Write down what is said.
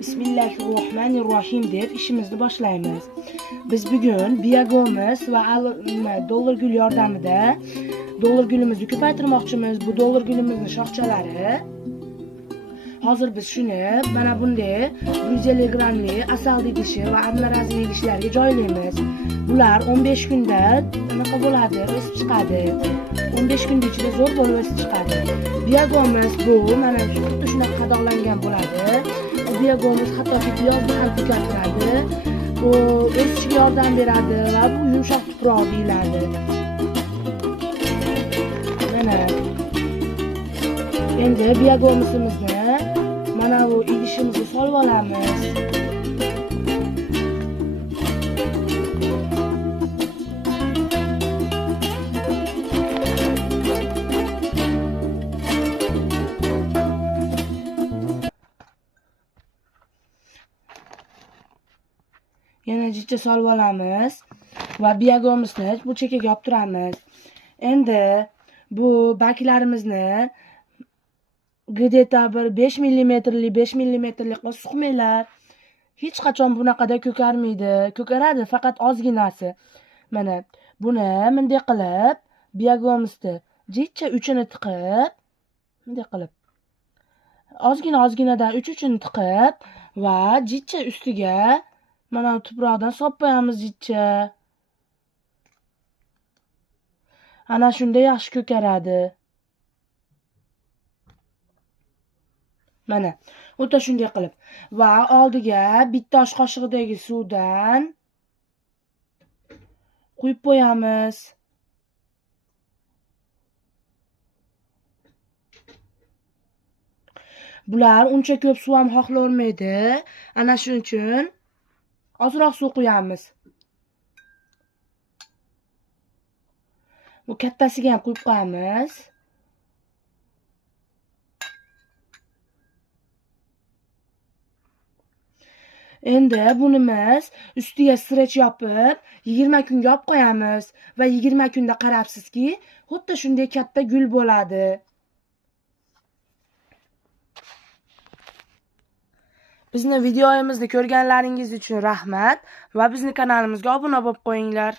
Bismillahirrohmanirrohim deb ishimizni boshlaymiz. Biz bugun biogomuz va dollar gul yordamida dollar gulimizni ko'paytirmoqchimiz. Bu dollar gulimizning shoxchalari. Hozir biz shuni mana bunday 150 grammli asal idishi va ammarazli idishlarga joylaymiz. Bular 15 kunda nima bo'ladi? O'sib chiqadi. 15 kun ichida zo'r bo'lib o'sib chiqadi. Biogomuz bu mana xuddi shunaqa qadoqlangan bo'ladi. Biogomuz hattoki piyozni ham ko'paytiradi. Bu o'sishga yordam beradi va bu yumshoq tuproq deyiladi. Mana endi biogomuzimizni mana bu idishimizga solib olamiz. Yana jicha solib olamiz va biogomizni bu chekkaga olib turamiz. Endi bu baklarimizni где-то bir 5 millimetrli suqmaylar. Hech qachon bunaqada ko'karmaydi. Ko'karadi faqat ozginasi. Mana buni bunday qilib biogomizni jicha uchini tiqib, bunday qilib ozginadan uchini tiqib va jicha ustiga mana tuproqdan solib qo'yamiz jicha. Ana shunda yaxshi ko'karadi. Mana o'ta shunday qilib va oldiga bitta osh qoshig'idagi suvdan quyib qo'yamiz. Bular uncha ko'p suv ham xohlamaydi. Ana shuning uchun ozroq suv quyamiz. Bu kattasiga ham quyib qo'yamiz. Endi bunimiz ustiga strech yopib 20 kunga olib qo'yamiz va 20 kunda qarabsizki, xuddi shunday katta gul bo'ladi. Bizni videomizni ko'rganlaringiz uchun rahmat va bizning kanalimizga obuna bo'lib qo'yinglar.